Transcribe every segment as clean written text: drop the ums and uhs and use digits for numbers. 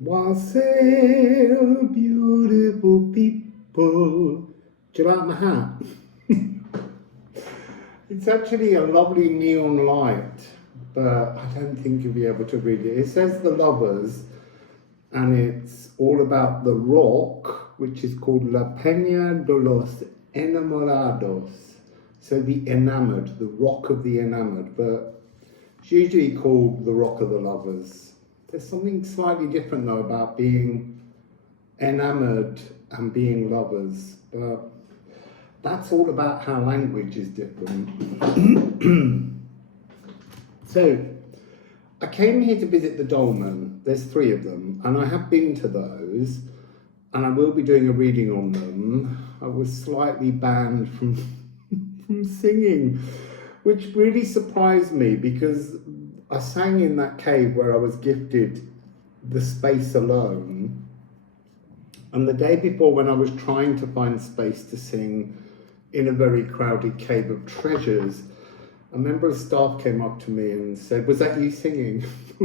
Wassail, beautiful people. Do you like my hat? It's actually a lovely neon light, but I don't think you'll be able to read it. It says the lovers, and it's all about the rock, which is called La Peña de los Enamorados. So the enamored, the rock of the enamored, but it's usually called the rock of the lovers. There's something slightly different though about being enamored and being lovers, but that's all about how language is different. So, I came here to visit the dolman. There's 3 of them, and I have been to those, and I will be doing a reading on them. I was slightly banned from singing, which really surprised me because I sang in that cave where I was gifted the space alone. And the day before, when I was trying to find space to sing in a very crowded cave of treasures, a member of staff came up to me and said, "Was that you singing?" I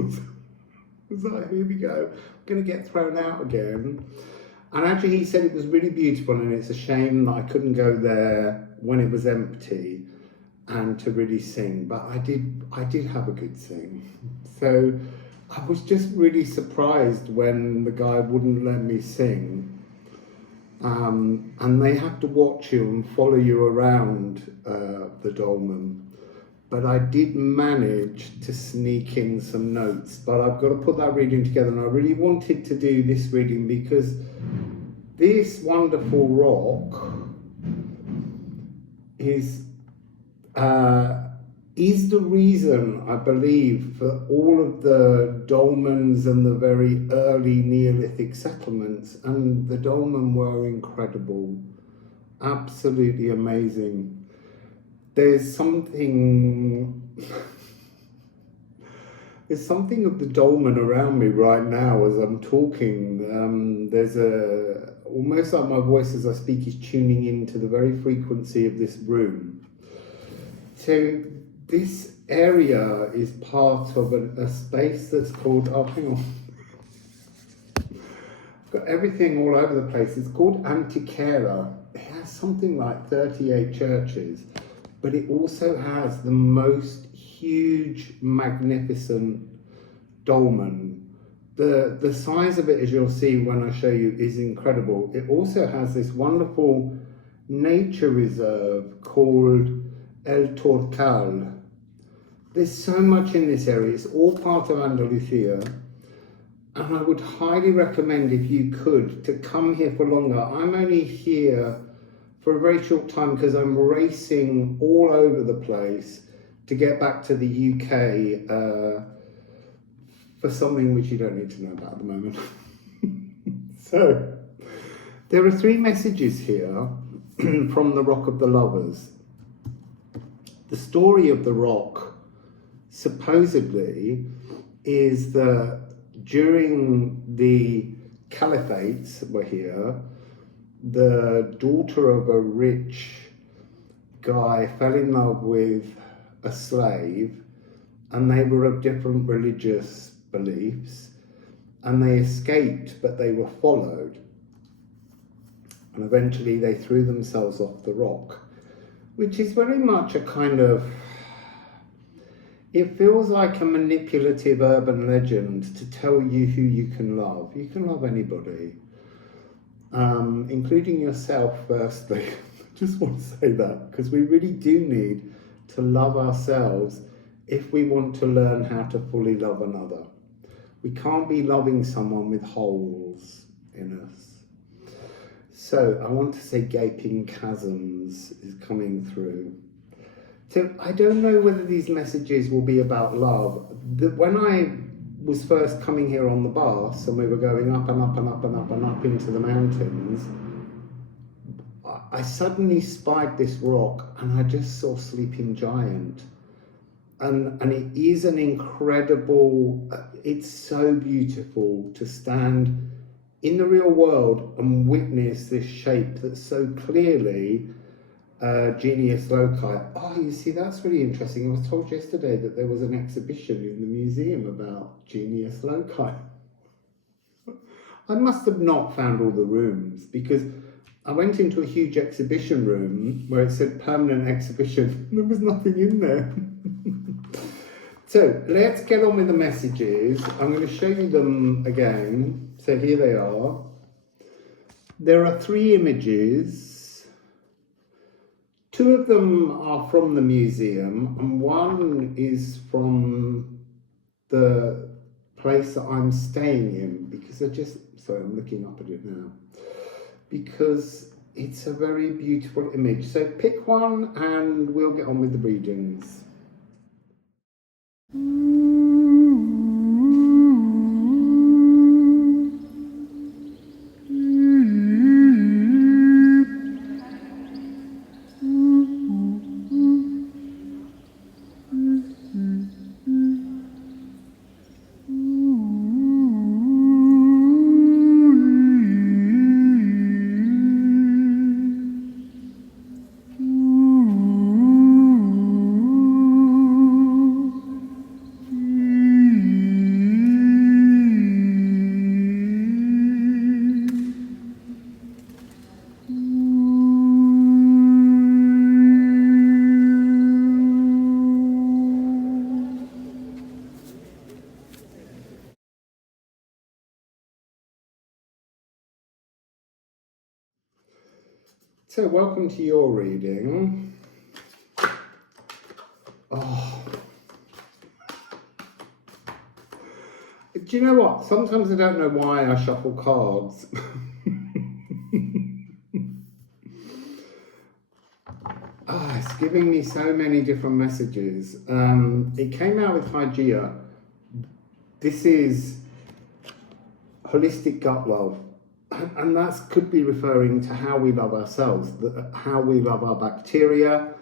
was like, here we go, I'm going to get thrown out again. And actually he said it was really beautiful, and it's a shame that I couldn't go there when it was empty and to really sing, but I did have a good sing. So I was just really surprised when the guy wouldn't let me sing. And they have to watch you and follow you around the dolman. But I did manage to sneak in some notes, but I've got to put that reading together, and I really wanted to do this reading because this wonderful rock is the reason, I believe, for all of the dolmens and the very early Neolithic settlements. And the dolmen were incredible, absolutely amazing. There's something there's something of the dolmen around me right now as I'm talking. There's almost like my voice as I speak is tuning into the very frequency of this room. So this area is part of a space that's called, oh hang on, I've got everything all over the place. It's called Antiquera. It has something like 38 churches, but it also has the most huge, magnificent dolmen. The size of it, as you'll see when I show you, is incredible. It also has this wonderful nature reserve called El Torcal. There's so much in this area. It's all part of Andalusia, and I would highly recommend, if you could, to come here for longer. I'm only here for a very short time because I'm racing all over the place to get back to the UK for something which you don't need to know about at the moment. So there are 3 messages here from the Rock of the Lovers. The story of the rock, supposedly, is that during the caliphates that were here, the daughter of a rich guy fell in love with a slave, and they were of different religious beliefs, and they escaped, but they were followed. And eventually they threw themselves off the rock, which is very much a kind of, it feels like a manipulative urban legend to tell you who you can love. You can love anybody, including yourself, firstly. I just want to say that, because we really do need to love ourselves if we want to learn how to fully love another. We can't be loving someone with holes in us. So I want to say gaping chasms is coming through. So I don't know whether these messages will be about love. When I was first coming here on the bus and we were going up and up and up and up and up into the mountains, I suddenly spied this rock and I just saw Sleeping Giant. And it is an incredible, it's so beautiful to stand in the real world and witness this shape that's so clearly Genius Loci. Oh, you see, that's really interesting. I was told yesterday that there was an exhibition in the museum about Genius Loci. I must have not found all the rooms, because I went into a huge exhibition room where it said permanent exhibition. There was nothing in there. So let's get on with the messages. I'm going to show you them again. So here they are. There are 3 images. 2 of them are from the museum, and 1 is from the place that I'm staying in, because sorry, I'm looking up at it now, because it's a very beautiful image. So pick one and we'll get on with the readings. So welcome to your reading. Oh. Do you know what? Sometimes I don't know why I shuffle cards. It's giving me so many different messages. It came out with Hygeia. This is holistic gut love. And that could be referring to how we love ourselves, how we love our bacteria.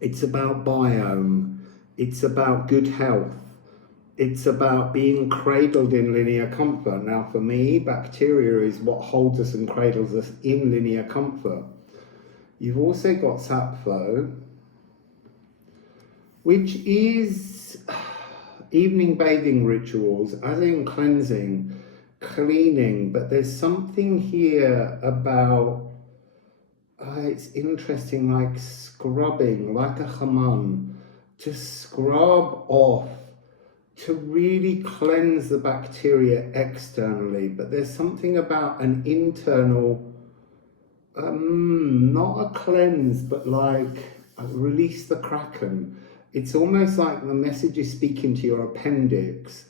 It's about biome. It's about good health. It's about being cradled in linear comfort. Now, for me, bacteria is what holds us and cradles us in linear comfort. You've also got Sappho, which is evening bathing rituals, as in cleansing, cleaning, but there's something here about, it's interesting, like scrubbing, like a hammam, to scrub off, to really cleanse the bacteria externally, but there's something about an internal, not a cleanse, but like release the kraken. It's almost like the message is speaking to your appendix.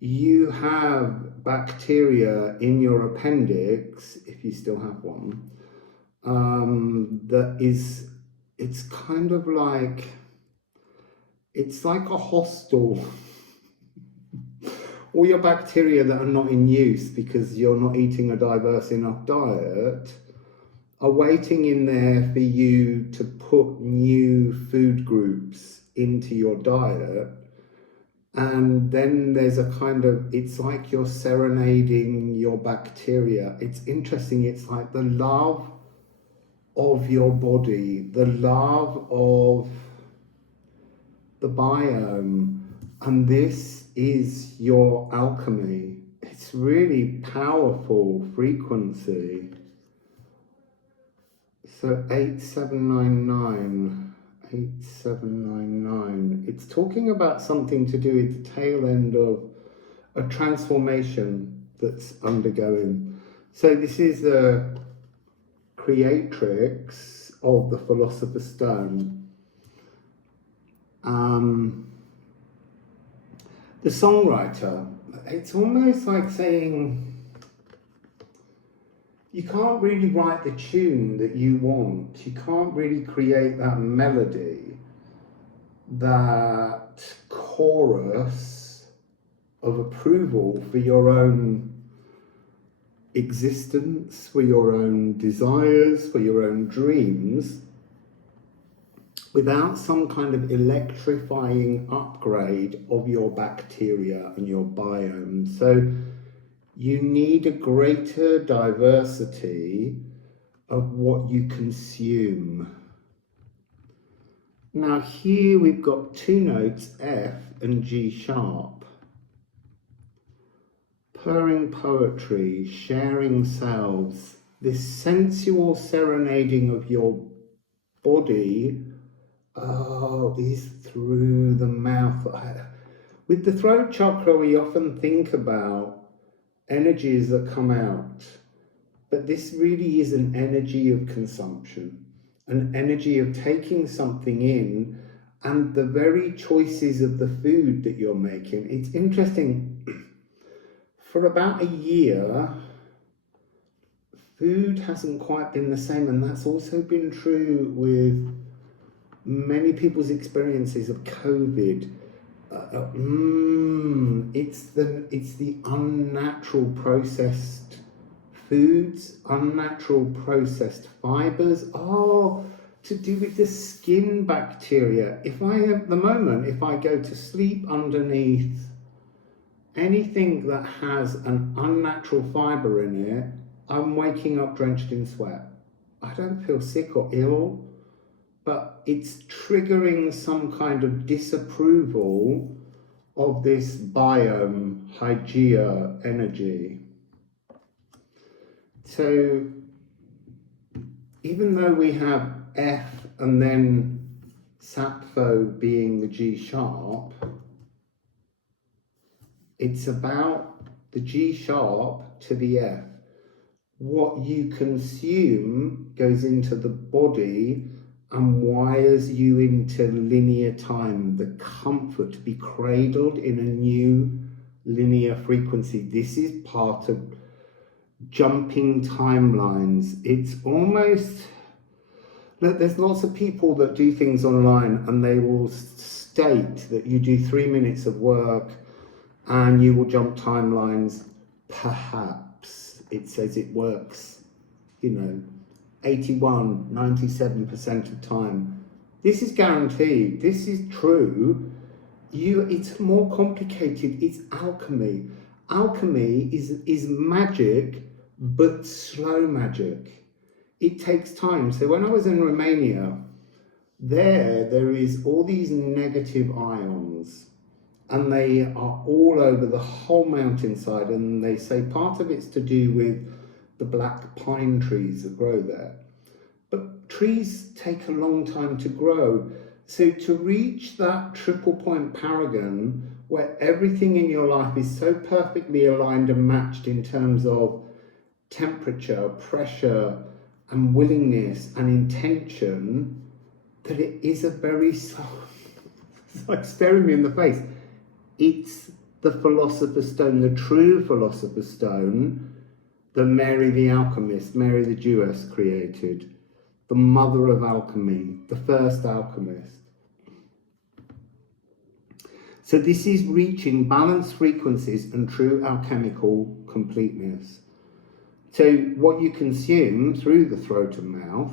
You have bacteria in your appendix, if you still have one, it's kind of like, it's like a hostel. All your bacteria that are not in use because you're not eating a diverse enough diet are waiting in there for you to put new food groups into your diet. And then there's a kind of, it's like you're serenading your bacteria. It's interesting. It's like the love of your body, the love of the biome. And this is your alchemy. It's really powerful frequency. So 8799, 8799. It's talking about something to do with the tail end of a transformation that's undergoing. So this is the creatrix of the Philosopher's Stone. The songwriter, it's almost like saying, you can't really write the tune that you want. You can't really create that melody, that chorus of approval for your own existence, for your own desires, for your own dreams, without some kind of electrifying upgrade of your bacteria and your biome. So you need a greater diversity of what you consume. Now here we've got 2 notes, F and G sharp. purring poetry, sharing selves, this sensual serenading of your body is through the mouth. With the throat chakra, we often think about energies that come out, but this really is an energy of consumption, an energy of taking something in, and the very choices of the food that you're making. It's interesting, for about a year, food hasn't quite been the same, and that's also been true with many people's experiences of COVID. It's the unnatural processed foods, unnatural processed fibers, to do with the skin bacteria. If I go to sleep underneath anything that has an unnatural fiber in it, I'm waking up drenched in sweat. I don't feel sick or ill, but it's triggering some kind of disapproval of this biome, Hygeia energy. So even though we have F and then Sappho being the G sharp, it's about the G sharp to the F. What you consume goes into the body and wires you into linear time, the comfort to be cradled in a new linear frequency. This is part of jumping timelines. It's almost, look, there's lots of people that do things online and they will state that you do 3 minutes of work and you will jump timelines. Perhaps it says it works, 81, 97% of time. This is guaranteed. This is true. It's more complicated. It's alchemy. Alchemy is magic, but slow magic. It takes time. So when I was in Romania, there is all these negative ions, and they are all over the whole mountainside, and they say part of it's to do with the black pine trees that grow there. But trees take a long time to grow. So to reach that triple point paragon, where everything in your life is so perfectly aligned and matched in terms of temperature, pressure, and willingness and intention, that it is a very soft, it's like staring me in the face. It's the Philosopher's Stone, the true Philosopher's Stone, that Mary the Alchemist, Mary the Jewess created, the mother of alchemy, the first alchemist. So this is reaching balanced frequencies and true alchemical completeness. So what you consume through the throat and mouth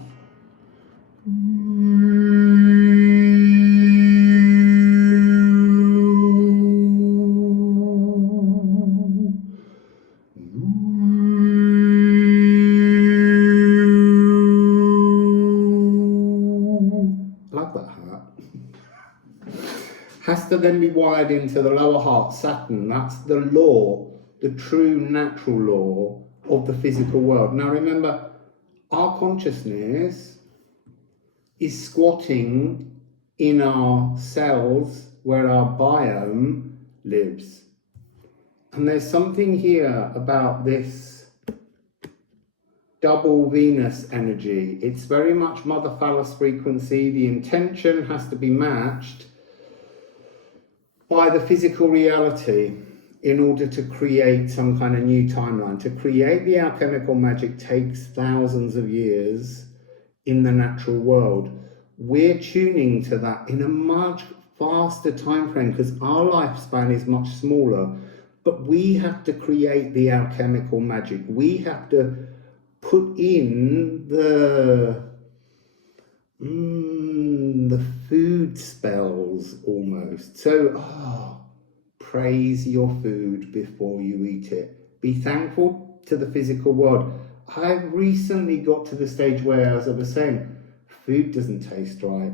has to then be wired into the lower heart, Saturn. That's the law, the true natural law of the physical world. Now remember, our consciousness is squatting in our cells where our biome lives. And there's something here about this double Venus energy. It's very much Mother Phallus frequency. The intention has to be matched by the physical reality in order to create some kind of new timeline. To create the alchemical magic takes thousands of years in the natural world. We're tuning to that in a much faster time frame because our lifespan is much smaller, but we have to create the alchemical magic. We have to put in the food spells almost. So, praise your food before you eat it. Be thankful to the physical world. I recently got to the stage where, as I was saying, food doesn't taste right.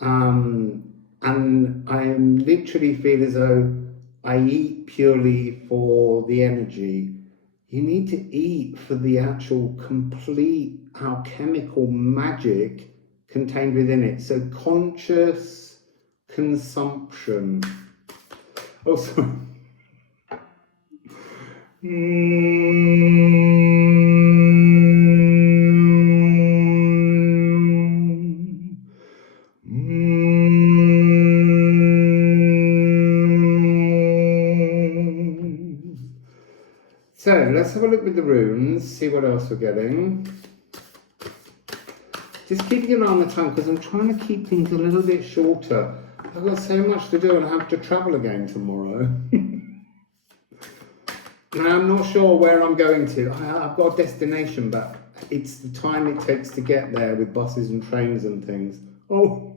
And I literally feel as though I eat purely for the energy. You need to eat for the actual complete alchemical magic contained within it. So conscious consumption. Oh, sorry. So let's have a look with the runes, see what else we're getting. Just keeping an eye on the time because I'm trying to keep things a little bit shorter. I've got so much to do and I have to travel again tomorrow. And I'm not sure where I'm going to. I've got a destination, but it's the time it takes to get there with buses and trains and things. Oh.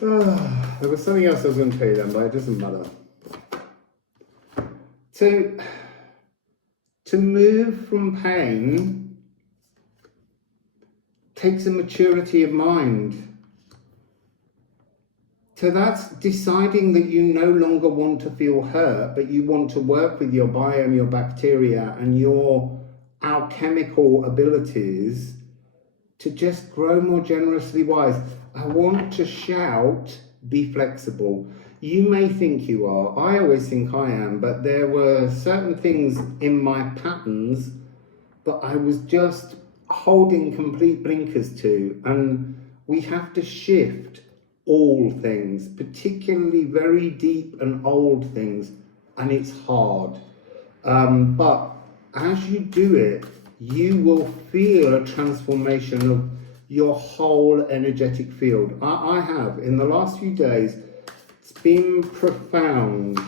There was something else I was going to tell you then, but it doesn't matter. To move from pain takes a maturity of mind. So that's deciding that you no longer want to feel hurt, but you want to work with your biome, your bacteria, and your alchemical abilities to just grow more generously wise. I want to shout, be flexible. You may think you are. I always think I am, but there were certain things in my patterns that I was just holding complete blinkers to, and we have to shift all things, particularly very deep and old things, and it's hard. But as you do it, you will feel a transformation of your whole energetic field. I have, in the last few days, it's been profound.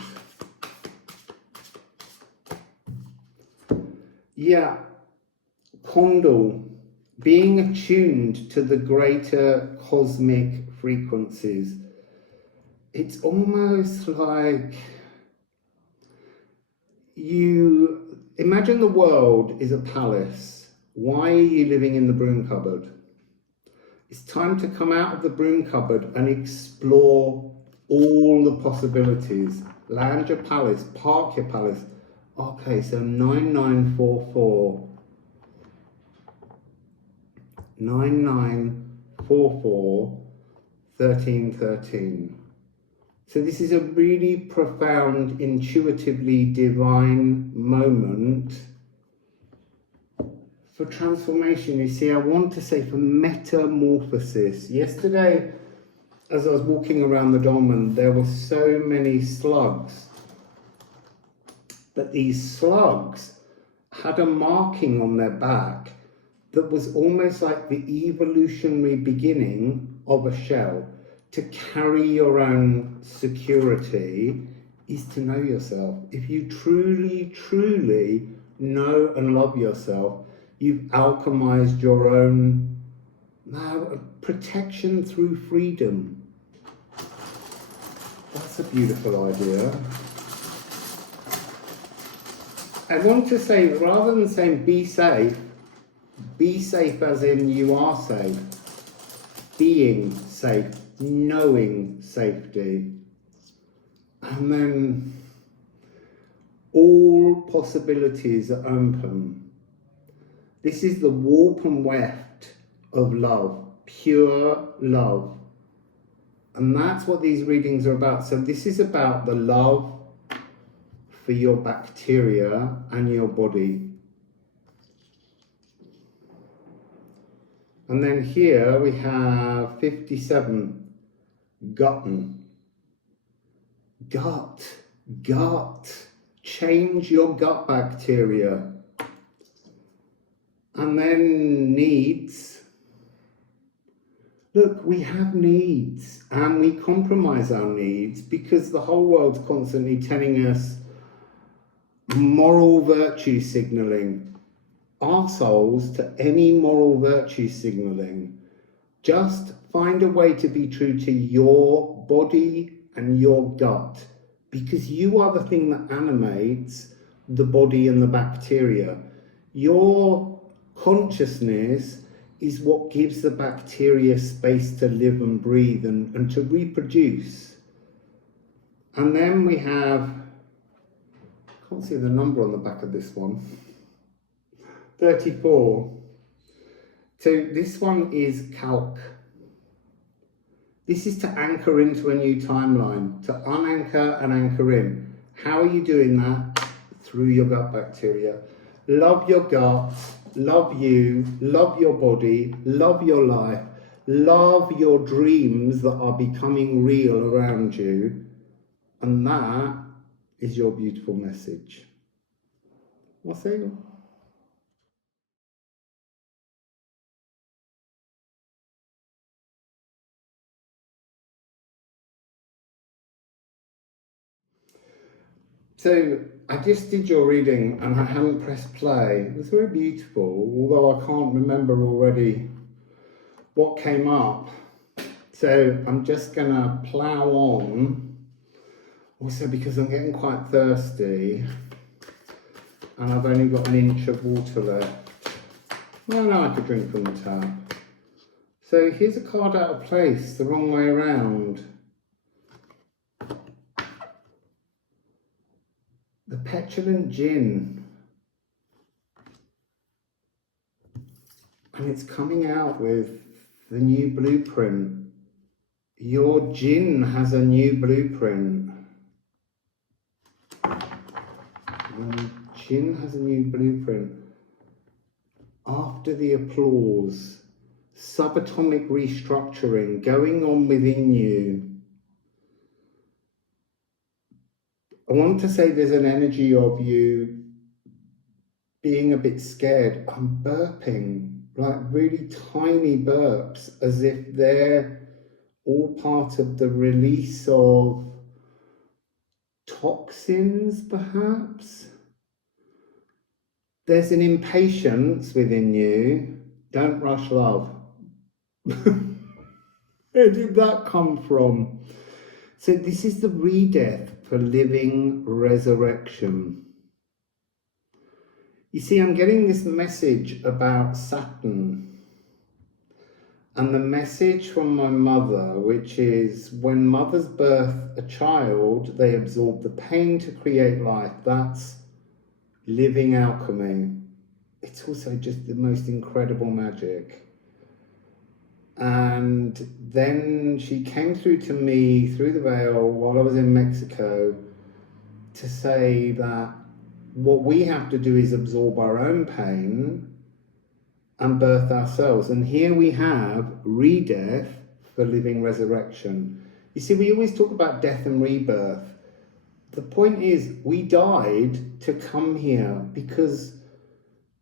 Yeah, Kundal, being attuned to the greater cosmic frequencies. It's almost like you imagine the world is a palace. Why are you living in the broom cupboard? It's time to come out of the broom cupboard and explore all the possibilities. Land your palace, park your palace. Okay, so 9944. 9944 1313. So this is a really profound, intuitively divine moment for transformation. You see, I want to say for metamorphosis. Yesterday, as I was walking around the dolman, there were so many slugs. But these slugs had a marking on their back that was almost like the evolutionary beginning of a shell. To carry your own security is to know yourself. If you truly, truly know and love yourself, you've alchemized your own protection through freedom. That's a beautiful idea. I want to say, rather than saying be safe as in you are safe. Being safe, knowing safety. And then all possibilities are open. This is the warp and weft of love, pure love. And that's what these readings are about. So this is about the love for your bacteria and your body. And then here we have 57, gotten. Gut. Change your gut bacteria. And then needs. Look, we have needs and we compromise our needs because the whole world's constantly telling us moral virtue signaling. Arseholes to any moral virtue signaling. Just find a way to be true to your body and your gut, because you are the thing that animates the body and the bacteria. Your consciousness is what gives the bacteria space to live and breathe and to reproduce. And then we have, I can't see the number on the back of this one, 34. So this one is calc. This is to anchor into a new timeline, to unanchor and anchor in. How are you doing that? Through your gut bacteria. Love your gut, love you, love your body, love your life, love your dreams that are becoming real around you. And that is your beautiful message. Wassail. So I just did your reading and I hadn't pressed play. It was very beautiful, although I can't remember already what came up. So I'm just gonna plow on, also because I'm getting quite thirsty and I've only got an inch of water left. Well, now I could drink from the tap. So here's a card out of place, the wrong way around. The Petulant Djinn. And it's coming out with the new blueprint. Your Djinn has a new blueprint. The Djinn has a new blueprint. After the applause, subatomic restructuring going on within you. I want to say there's an energy of you being a bit scared. I'm burping, like really tiny burps, as if they're all part of the release of toxins, perhaps. There's an impatience within you. Don't rush love. Where did that come from? So this is the re-death for living resurrection. You see, I'm getting this message about Saturn. And the message from my mother, which is when mothers birth a child, they absorb the pain to create life. That's living alchemy. It's also just the most incredible magic. And then she came through to me through the veil while I was in Mexico to say that what we have to do is absorb our own pain and birth ourselves. And here we have re-death for living resurrection. You see, we always talk about death and rebirth. The point is, we died to come here because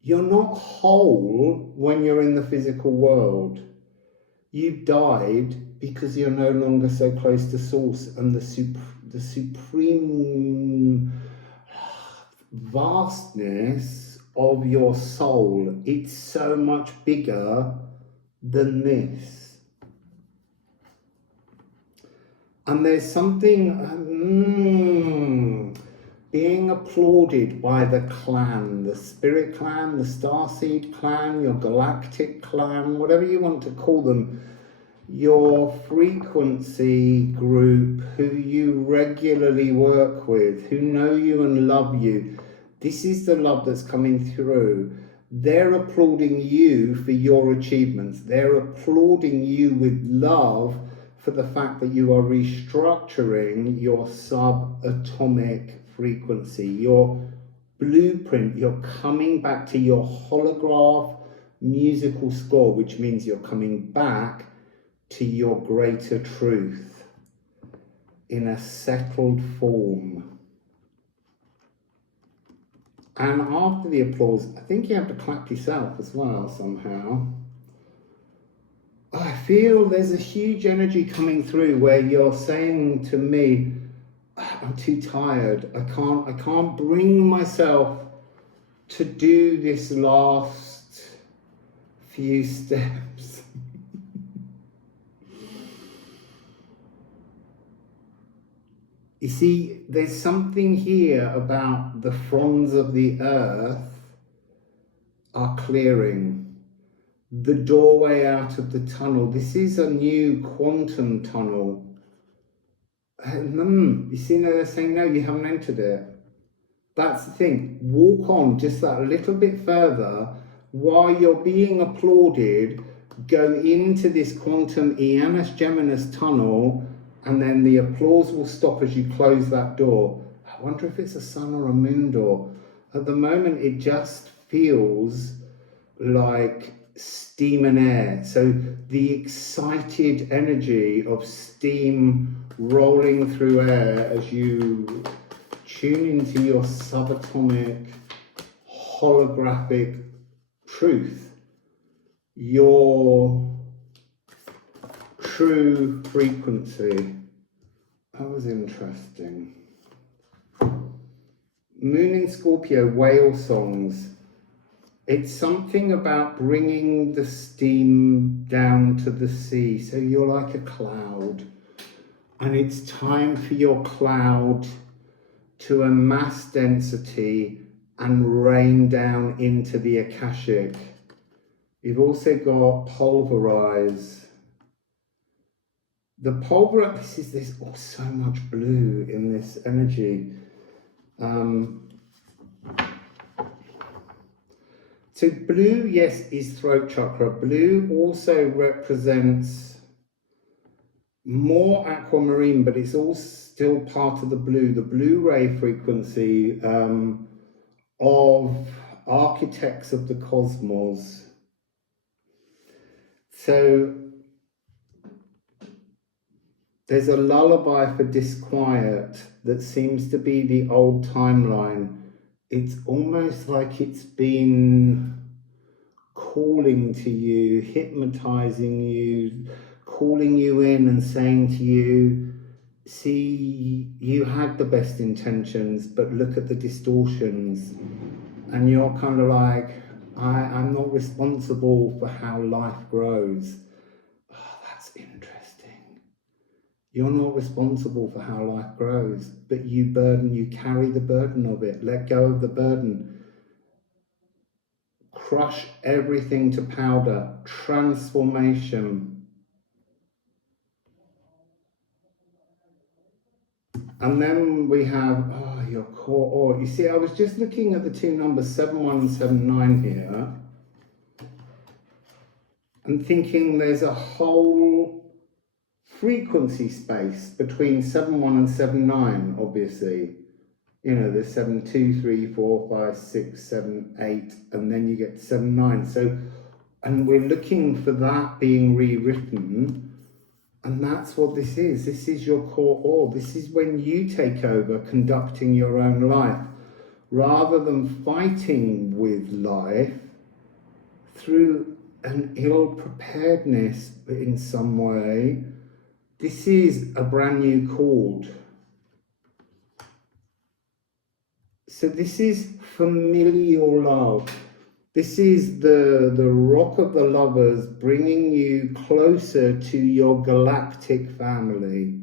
you're not whole when you're in the physical world. You died because you're no longer so close to source and the supreme vastness of your soul. It's so much bigger than this. And there's something being applauded by the clan, the spirit clan, the starseed clan, your galactic clan, whatever you want to call them, your frequency group who you regularly work with, who know you and love you. This is the love that's coming through. They're applauding you for your achievements. They're applauding you with love for the fact that you are restructuring your subatomic frequency, your blueprint. You're coming back to your holograph musical score, which means you're coming back to your greater truth in a settled form. And after the applause, I think you have to clap yourself as well somehow. I feel there's a huge energy coming through where you're saying to me, I'm too tired. I can't bring myself to do this last few steps. You see, there's something here about the fronds of the earth are clearing. The doorway out of the tunnel. This is a new quantum tunnel. You see, no, they're saying, no, you haven't entered it. That's the thing. Walk on just that little bit further while you're being applauded. Go into this quantum Janus Geminus tunnel, and then the applause will stop as you close that door. I wonder if it's a sun or a moon door. At the moment, it just feels like steam and air. So the excited energy of steam rolling through air as you tune into your subatomic holographic truth, your true frequency. That was interesting. Moon in Scorpio, whale songs. It's something about bringing the steam down to the sea. So you're like a cloud, and it's time for your cloud to amass density and rain down into the Akashic. You've also got pulverize. The pulverize, there's so much blue in this energy. So blue, yes, is throat chakra. Blue also represents more aquamarine, but it's all still part of the blue ray frequency of architects of the cosmos. So there's a lullaby for disquiet that seems to be the old timeline. It's almost like it's been calling to you, hypnotizing you, calling you in and saying to you, see, you had the best intentions, but look at the distortions. And you're kind of like, I'm not responsible for how life grows. Oh, that's interesting. You're not responsible for how life grows, but you carry the burden of it. Let go of the burden. Crush everything to powder. Transformation. And then we have, your core. You see, I was just looking at the two numbers 71 and 79 here, and thinking there's a whole frequency space between 71 and 79, obviously. You know, there's 7, 2, 3, 4, 5, 6, 7, 8, and then you get to 7, 9. So, and we're looking for that being rewritten, and that's what this is. This is your core orb. This is when you take over conducting your own life, rather than fighting with life through an ill-preparedness in some way. This is a brand new chord. So this is familial love. This is the rock of the lovers bringing you closer to your galactic family.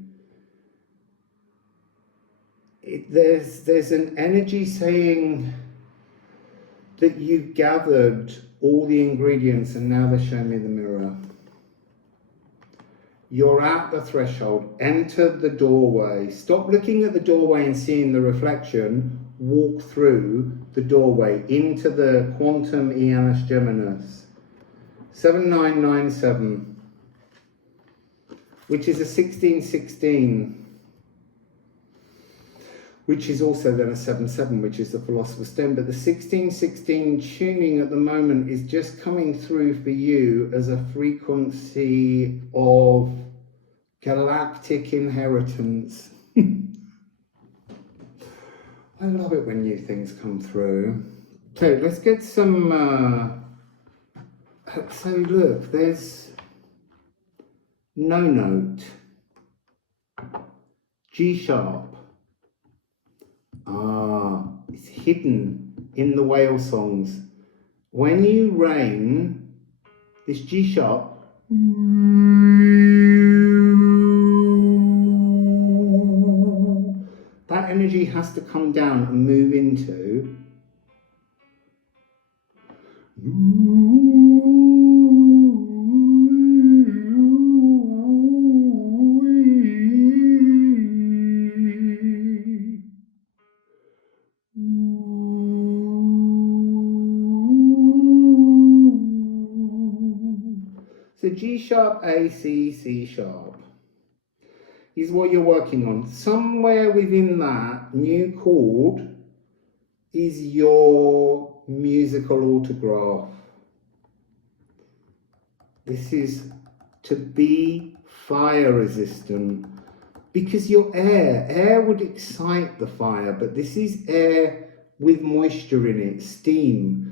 There's an energy saying that you've gathered all the ingredients and now they're showing me the mirror. You're at the threshold. Enter the doorway. Stop looking at the doorway and seeing the reflection. Walk through the doorway into the quantum Janus Geminus. 7997, which is a 1616, which is also then a 77, which is the Philosopher's Stone. But the 1616 tuning at the moment is just coming through for you as a frequency of galactic inheritance. I love it when new things come through. Okay, let's get some... so look, there's no note, G sharp. It's hidden in the whale songs. When you rain, this G sharp, that energy has to come down and move into. So G sharp, A, C, C sharp is what you're working on. Somewhere within that new chord is your musical autograph. This is to be fire resistant, because you're air. Air would excite the fire, but this is air with moisture in it, steam,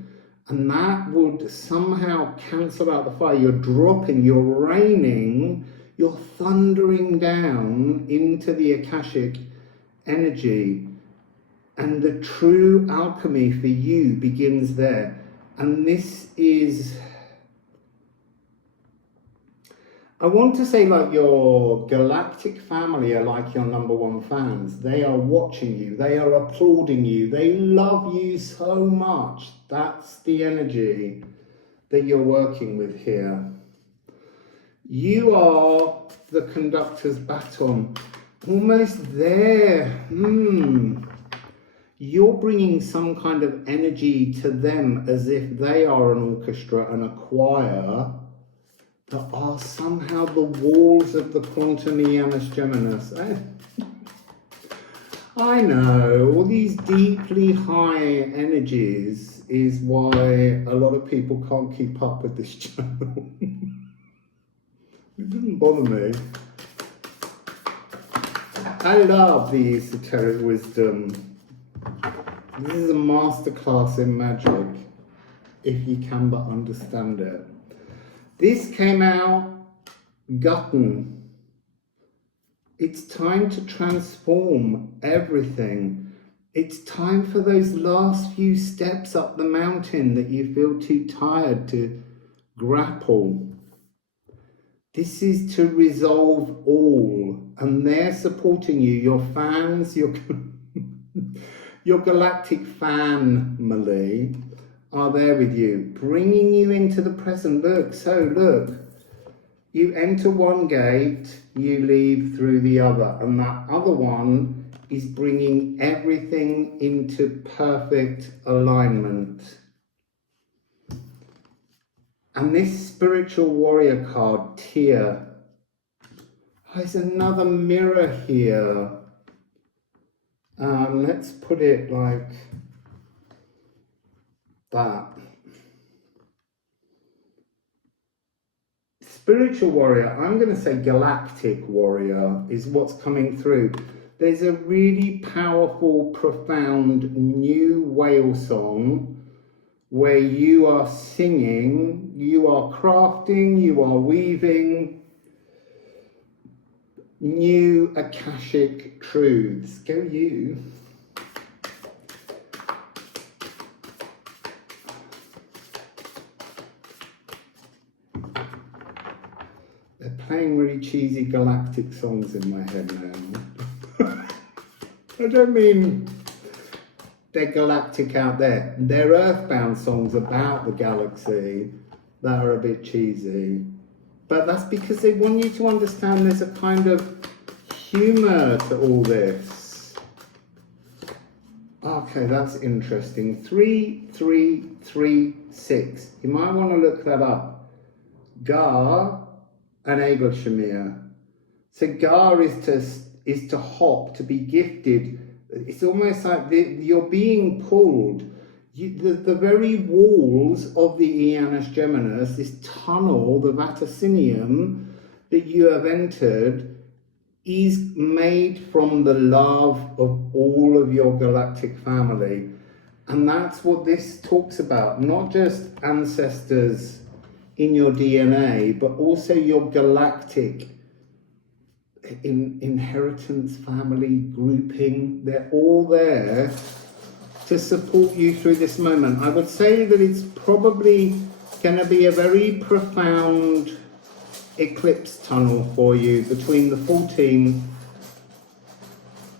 and that would somehow cancel out the fire. You're dropping, you're raining, you're thundering down into the Akashic energy, and the true alchemy for you begins there. And this is, I want to say, like, your galactic family are like your #1 fans. They are watching you, they are applauding you, they love you so much. That's the energy that you're working with here. You are the conductor's baton, almost there. You're bringing some kind of energy to them as if they are an orchestra and a choir that are somehow the walls of the quantum Janus Geminus. I know, all these deeply high energies is why a lot of people can't keep up with this channel. It doesn't bother me. I love the esoteric wisdom. This is a masterclass in magic, if you can but understand it. This came out Gutton. It's time to transform everything. It's time for those last few steps up the mountain that you feel too tired to grapple. This is to resolve all, and they're supporting you, your fans, your galactic family are there with you, bringing you into the present. Look, you enter one gate, you leave through the other, and that other one is bringing everything into perfect alignment. And this spiritual warrior card, Tear, there's another mirror here. Let's put it like that. Spiritual warrior, I'm going to say galactic warrior is what's coming through. There's a really powerful, profound new whale song where you are singing, you are crafting, you are weaving new Akashic truths. Go you. They're playing really cheesy galactic songs in my head now. I don't mean they're galactic out there. They're earthbound songs about the galaxy that are a bit cheesy. But that's because they want you to understand there's a kind of humour to all this. Okay, that's interesting. 3336. You might want to look that up. Gar and Egelshamir. So Gar is to hop, to be gifted. It's almost like you're being pulled. The very walls of the Janus Geminus, this tunnel, the vaticinium that you have entered, is made from the love of all of your galactic family. And that's what this talks about, not just ancestors in your DNA, but also your galactic inheritance, family, grouping. They're all there to support you through this moment. I would say that it's probably going to be a very profound eclipse tunnel for you between the 14th.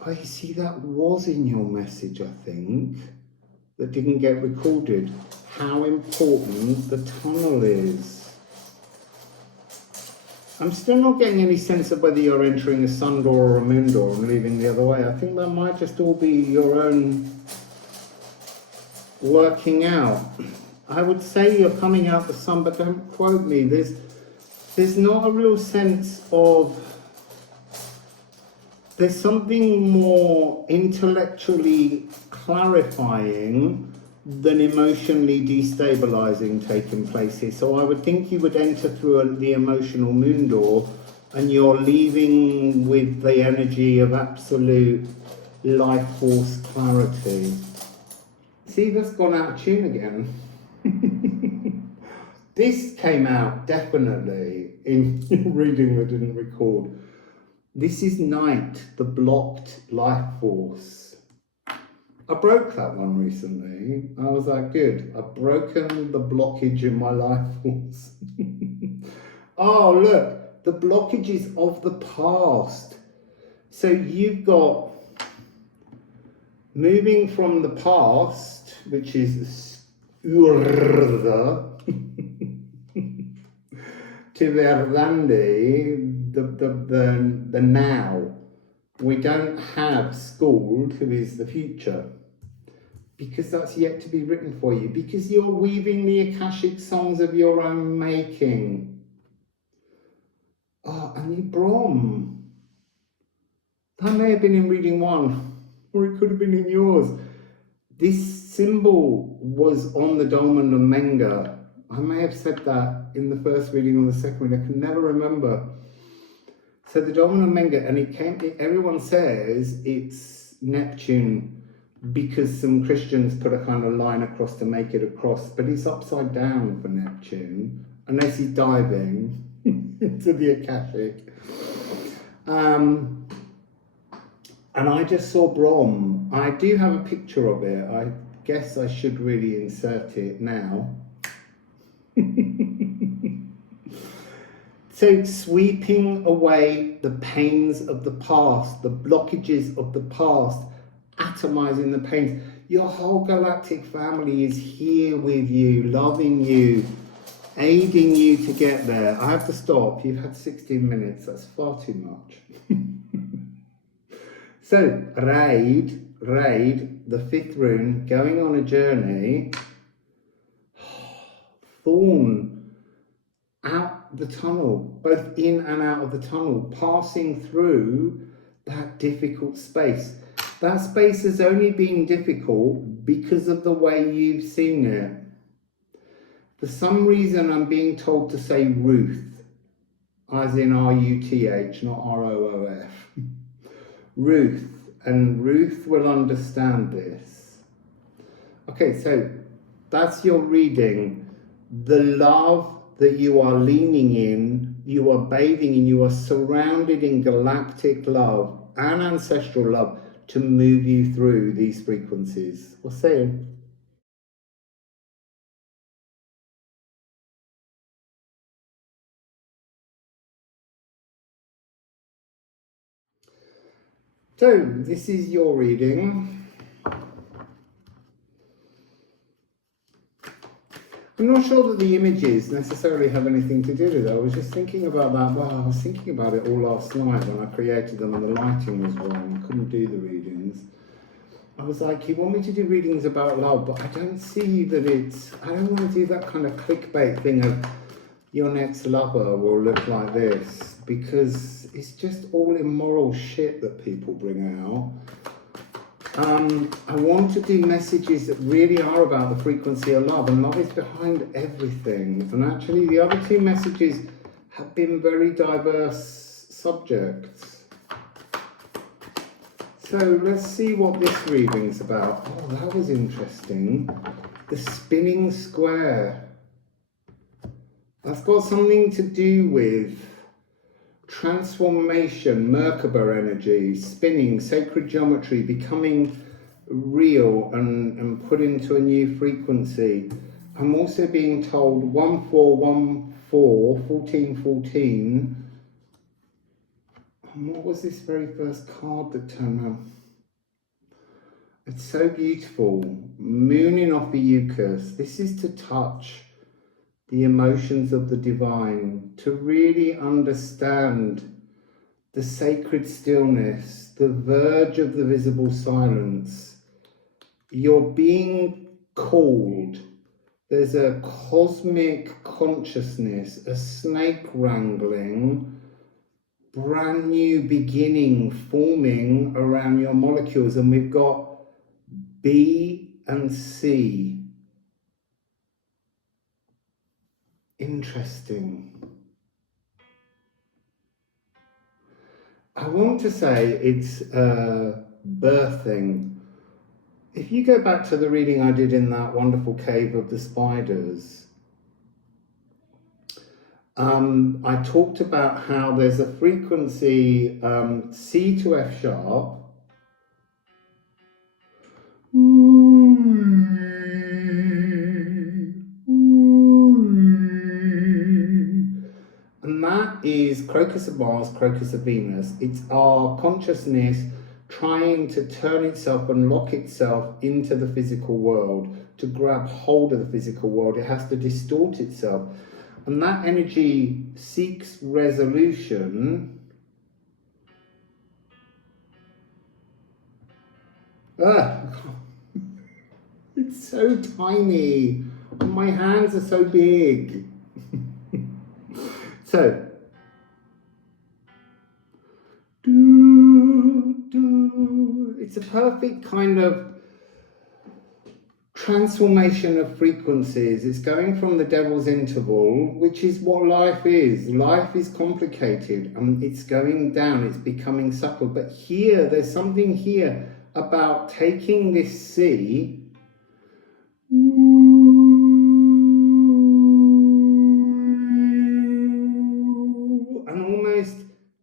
Oh, you see, that was in your message, I think, that didn't get recorded. How important the tunnel is. I'm still not getting any sense of whether you're entering a sun door or a moon door and leaving the other way. I think that might just all be your own working out. I would say you're coming out the sun, but don't quote me. there's not a real sense of, there's something more intellectually clarifying than emotionally destabilizing taking place here. So I would think you would enter through the emotional moon door and you're leaving with the energy of absolute life force clarity. See, that's gone out of tune again. This came out definitely in reading that didn't record. This is night, the blocked life force. I broke that one recently. I was like, good, I've broken the blockage in my life force. Oh, look, the blockages of the past. So you've got moving from the past, which is urda, to verdandi, the now. We don't have Skuld, who is the future, because that's yet to be written for you, because you're weaving the Akashic songs of your own making. Oh, and you Brahm. That may have been in reading one, or it could have been in yours. This symbol was on the dolman of Menga. I may have said that in the first reading or the second reading, I can never remember. So the dolman of Menga, and everyone says it's Neptune because some Christians put a kind of line across to make it a cross, but it's upside down for Neptune, unless he's diving into the Akashic. And I just saw Brahm. I do have a picture of it. I guess I should really insert it now. So sweeping away the pains of the past, the blockages of the past, atomizing the pains. Your whole galactic family is here with you, loving you, aiding you to get there. I have to stop. You've had 16 minutes. That's far too much. So, Raid, the 5th rune, going on a journey. Thorn, out the tunnel, both in and out of the tunnel, passing through that difficult space. That space has only been difficult because of the way you've seen it. For some reason, I'm being told to say Ruth, as in R-U-T-H, not R-O-O-F. Ruth, and Ruth will understand this. Okay, so that's your reading. The love that you are leaning in, you are bathing in, you are surrounded in galactic love and ancestral love to move you through these frequencies. Wassail. So, this is your reading. I'm not sure that the images necessarily have anything to do with it. I was just thinking about that. Well, I was thinking about it all last night when I created them and the lighting was wrong. I couldn't do the readings. I was like, you want me to do readings about love, but I don't see that I don't want to do that kind of clickbait thing of your next lover will look like this, because it's just all immoral shit that people bring out. I want to do messages that really are about the frequency of love, and love is behind everything. And actually the other two messages have been very diverse subjects. So let's see what this reading's about. Oh, that was interesting. The spinning square. That's got something to do with transformation, Merkaba energy, spinning, sacred geometry, becoming real and put into a new frequency. I'm also being told 1414, 1414. And what was this very first card that turned up? It's so beautiful. Moon in Ophiuchus. This is to touch the emotions of the divine, to really understand the sacred stillness, the verge of the visible silence. You're being called There's a cosmic consciousness, a snake wrangling, brand new beginning forming around your molecules. And we've got B and C. Interesting. I want to say it's birthing. If you go back to the reading I did in that wonderful Cave of the Spiders, I talked about how there's a frequency C to F sharp, and that is Crocus of Mars, Crocus of Venus. It's our consciousness trying to turn itself and lock itself into the physical world, to grab hold of the physical world. It has to distort itself. And that energy seeks resolution. It's so tiny. And my hands are so big. So, it's a perfect kind of transformation of frequencies. It's going from the devil's interval, which is what life is. Life is complicated and it's going down, it's becoming subtle. But here, there's something here about taking this C and almost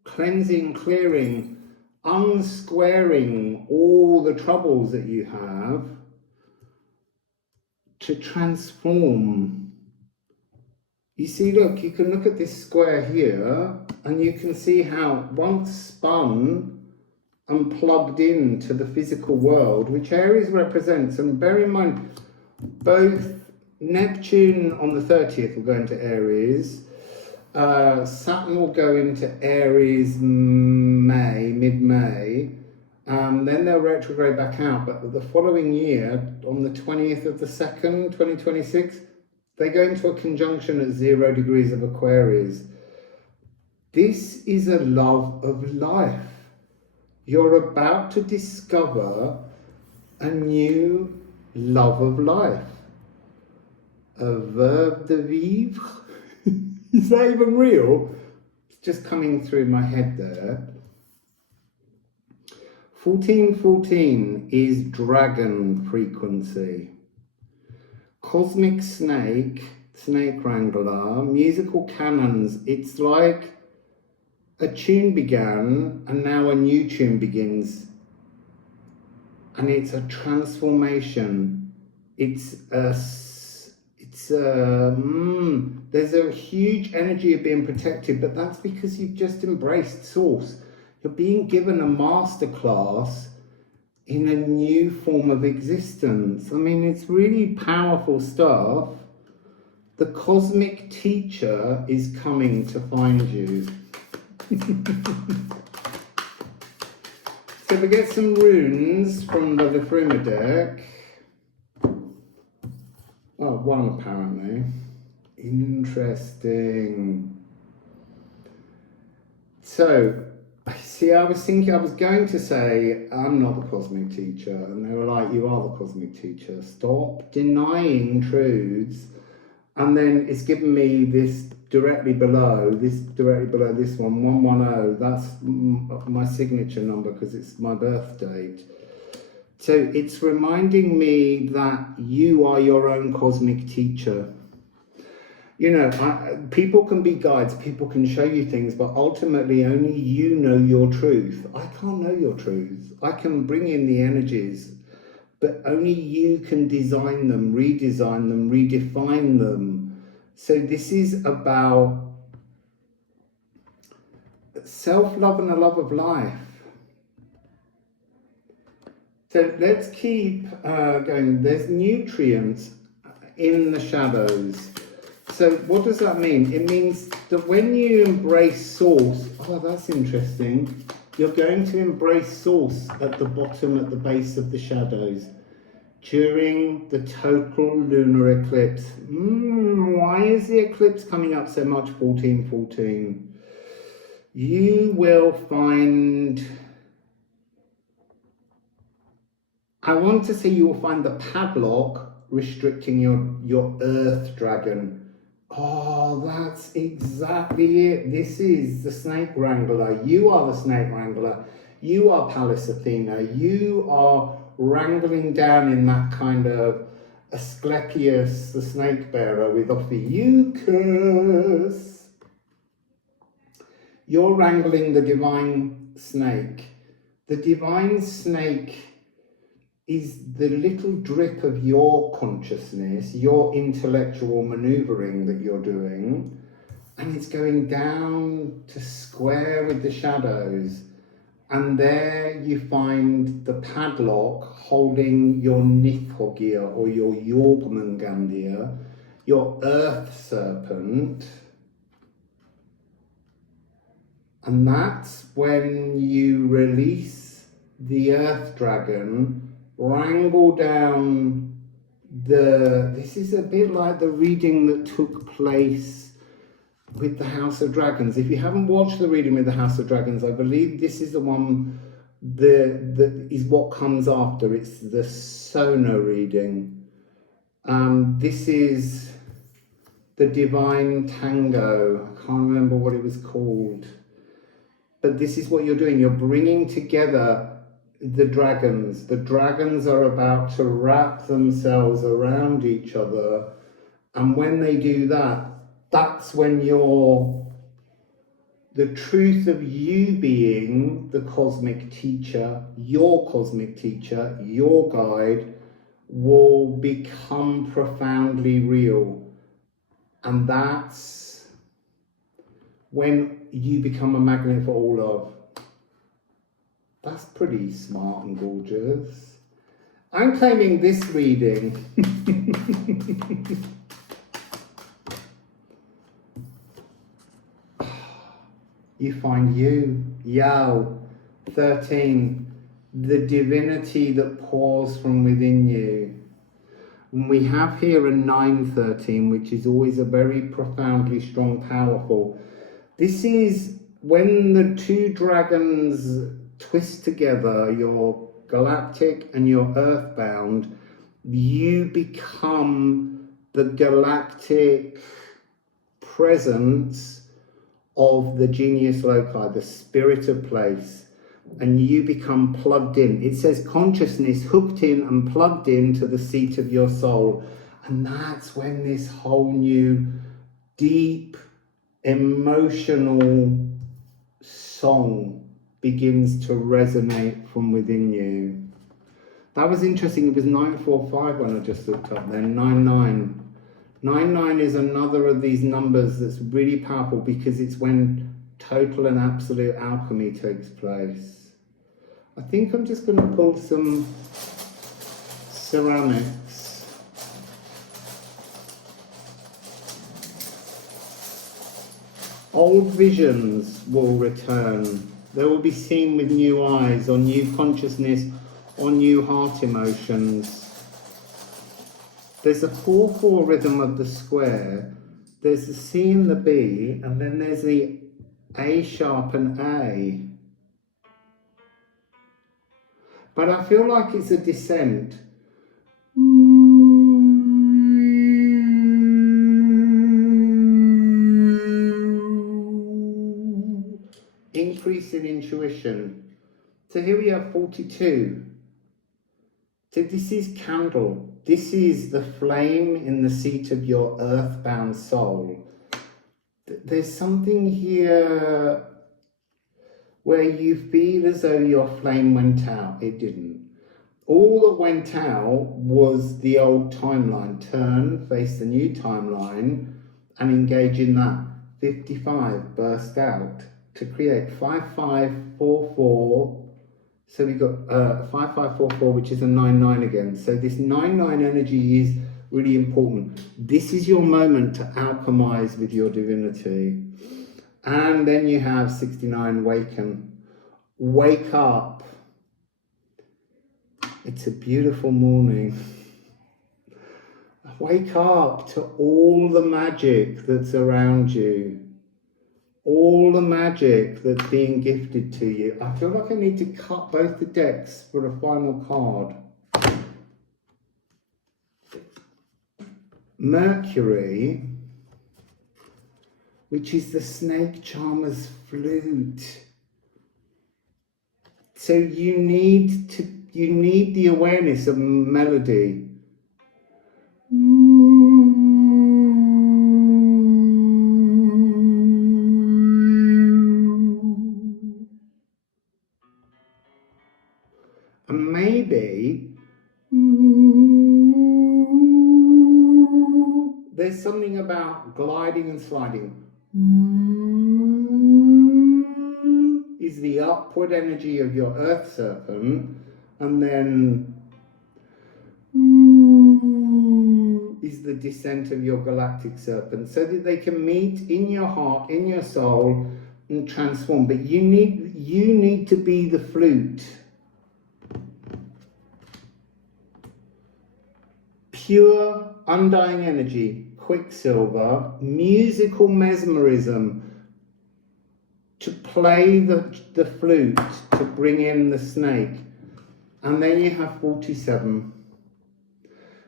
cleansing, clearing, unsquaring all the troubles that you have to transform. You see, look, you can look at this square here and you can see how once spun and plugged into the physical world, which Aries represents, and bear in mind, both Neptune on the 30th will go into Aries, Saturn will go into Aries mid-May, then they'll retrograde back out, but the following year, on the 20th of the 2nd, 2026, they go into a conjunction at 0 degrees of Aquarius. This is a love of life. You're about to discover a new love of life. A verbe de vivre. Is that even real? It's just coming through my head there. 1414 is dragon frequency. Cosmic snake, snake wrangler, musical cannons. It's like a tune began and now a new tune begins. And it's a transformation. There's a huge energy of being protected, but that's because you've just embraced source. You're being given a masterclass in a new form of existence. I mean, it's really powerful stuff. The cosmic teacher is coming to find you. So we get some runes from the Liffruma deck. Oh, one apparently. Interesting. So, see, I was going to say, I'm not the cosmic teacher. And they were like, you are the cosmic teacher. Stop denying truths. And then it's given me this directly below this one, 110. That's my signature number because it's my birth date. So it's reminding me that you are your own cosmic teacher. You know, people can be guides, people can show you things, but ultimately only you know your truth. I can't know your truth. I can bring in the energies, but only you can design them, redesign them, redefine them. So this is about self-love and a love of life. So let's keep going. There's nutrients in the shadows. So what does that mean? It means that when you embrace source, oh, that's interesting. You're going to embrace source at the bottom, at the base of the shadows. during the total lunar eclipse. Why is the eclipse coming up so much? 1414. You will find, I want to say you will find the padlock restricting your earth dragon. Oh, that's exactly it. This is the snake wrangler. You are the snake wrangler. You are Pallas Athena. You are wrangling down in that kind of Asclepius, the snake bearer, with Ophiuchus. You're wrangling the divine snake. The divine snake is the little drip of your consciousness, your intellectual maneuvering that you're doing, and it's going down to square with the shadows. And there you find the padlock holding your Nithogir or your Jormungandr, your earth serpent. And that's when you release the earth dragon, wrangle down this is a bit like the reading that took place with the House of Dragons. If you haven't watched the reading with the House of Dragons, I believe this is the one that is what comes after. It's the Sona reading. This is the Divine Tango. I can't remember what it was called. But this is what you're doing. You're bringing together the dragons. The dragons are about to wrap themselves around each other. And when they do that, that's when the truth of you being the cosmic teacher, your guide, will become profoundly real. And that's when you become a magnet for all love. That's pretty smart and gorgeous. I'm claiming this reading. You find you, Yao, 13, the divinity that pours from within you. And we have here a 913, which is always a very profoundly strong, powerful. This is when the two dragons twist together, your galactic and your earthbound, you become the galactic presence of the genius loci, the spirit of place, and you become plugged in. It says consciousness hooked in and plugged into the seat of your soul. And that's when this whole new deep emotional song begins to resonate from within you. That was interesting. It was 945 when I just looked up then, 99. 99 is another of these numbers that's really powerful because it's when total and absolute alchemy takes place. I think I'm just going to pull some ceramics. Old visions will return. They will be seen with new eyes, or new consciousness, or new heart emotions. There's a 4/4 rhythm of the square, there's the C and the B, and then there's the A sharp and A. But I feel like it's a descent. Increase in intuition. So here we have 42. So this is candle. This is the flame in the seat of your earthbound soul. There's something here where you feel as though your flame went out. It didn't. All that went out was the old timeline. Turn, face the new timeline, and engage in that. 55 burst out to create 5544. So we've got 5544, which is a 99 again. So this 99 energy is really important. This is your moment to alchemize with your divinity. And then you have 69, waken. Wake up. It's a beautiful morning. Wake up to all the magic that's around you. All the magic that's being gifted to you. I feel like I need to cut both the decks for a final card. Mercury, which is the snake charmer's flute. So you need the awareness of melody. And maybe there's something about gliding and sliding. Is the upward energy of your earth serpent, and then is the descent of your galactic serpent, so that they can meet in your heart, in your soul, and transform. But you need to be the flute. Pure, undying energy, quicksilver, musical mesmerism, to play the flute, to bring in the snake. And then you have 47.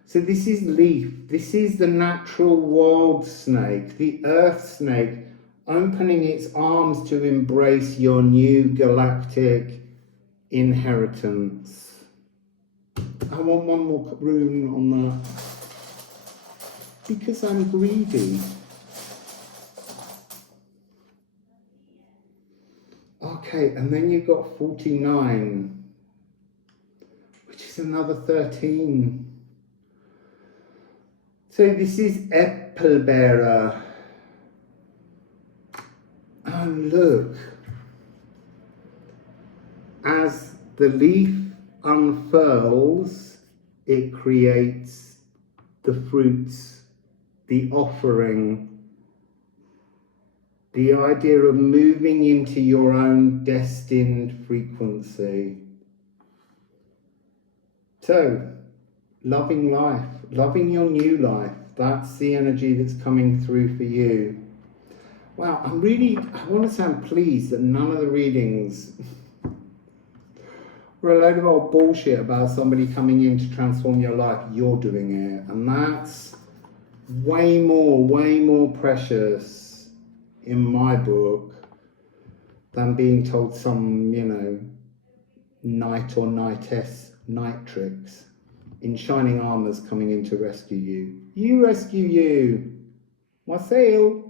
So this is Leaf. This is the natural world snake, the earth snake, opening its arms to embrace your new galactic inheritance. I want one more rune on that, because I'm greedy. Okay, and then you've got 49, which is another 13. So this is Apple Bearer. And look, as the leaf unfurls, it creates the fruits, the offering, the idea of moving into your own destined frequency. So, loving life, loving your new life, that's the energy that's coming through for you. Wow, I want to sound pleased that none of the readings were a load of old bullshit about somebody coming in to transform your life. You're doing it. And that's way more precious in my book than being told some, knight or knightess night tricks in shining armours coming in to rescue you. You rescue you. Wassail.